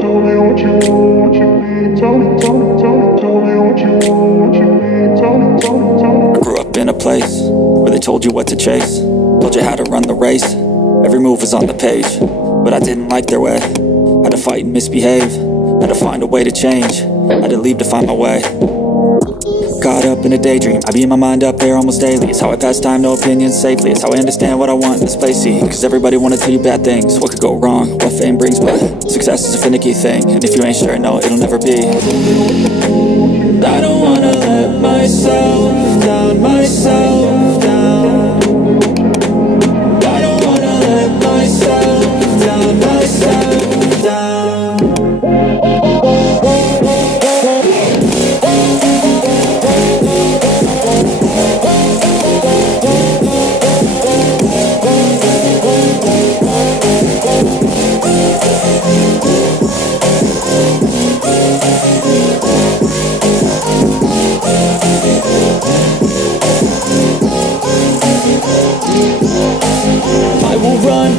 Tell me what you want, what you need. Tell me what you want, what you need. Tell me. I grew up in a place where they told you what to chase, told you how to run the race. Every move was on the page, but I didn't like their way. Had to fight and misbehave, had to find a way to change, had to leave to find my way. Caught up in a daydream, I beat my mind up there almost daily. It's how I pass time, no opinions safely. It's how I understand what I want in this place, see. Cause everybody wanna tell you bad things, what could go wrong, what fame brings. But success is a finicky thing, and if you ain't sure, no, it'll never be. I don't wanna let myself down, myself down. I don't wanna let myself down, myself down.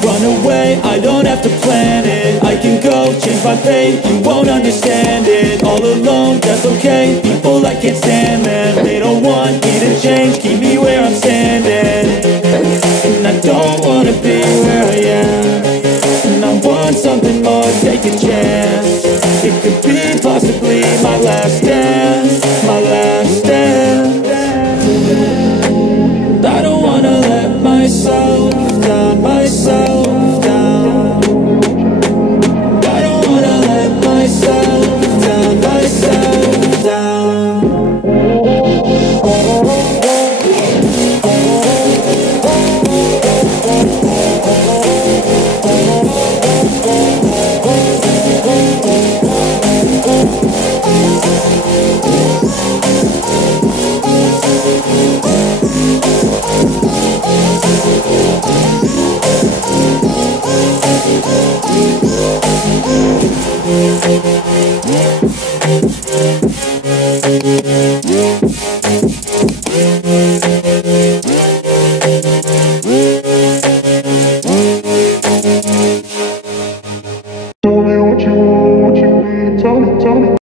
Run away, I don't have to plan it. I can go, change my fate, you won't understand it. All alone, that's okay, people I can't stand them. They don't want me to change, keep me where I'm standing. And I don't wanna be where I am, and I want something more, take a chance. It could be possibly my last dance, my last dance. I don't wanna let myself down, myself down. I don't wanna let myself down, myself down.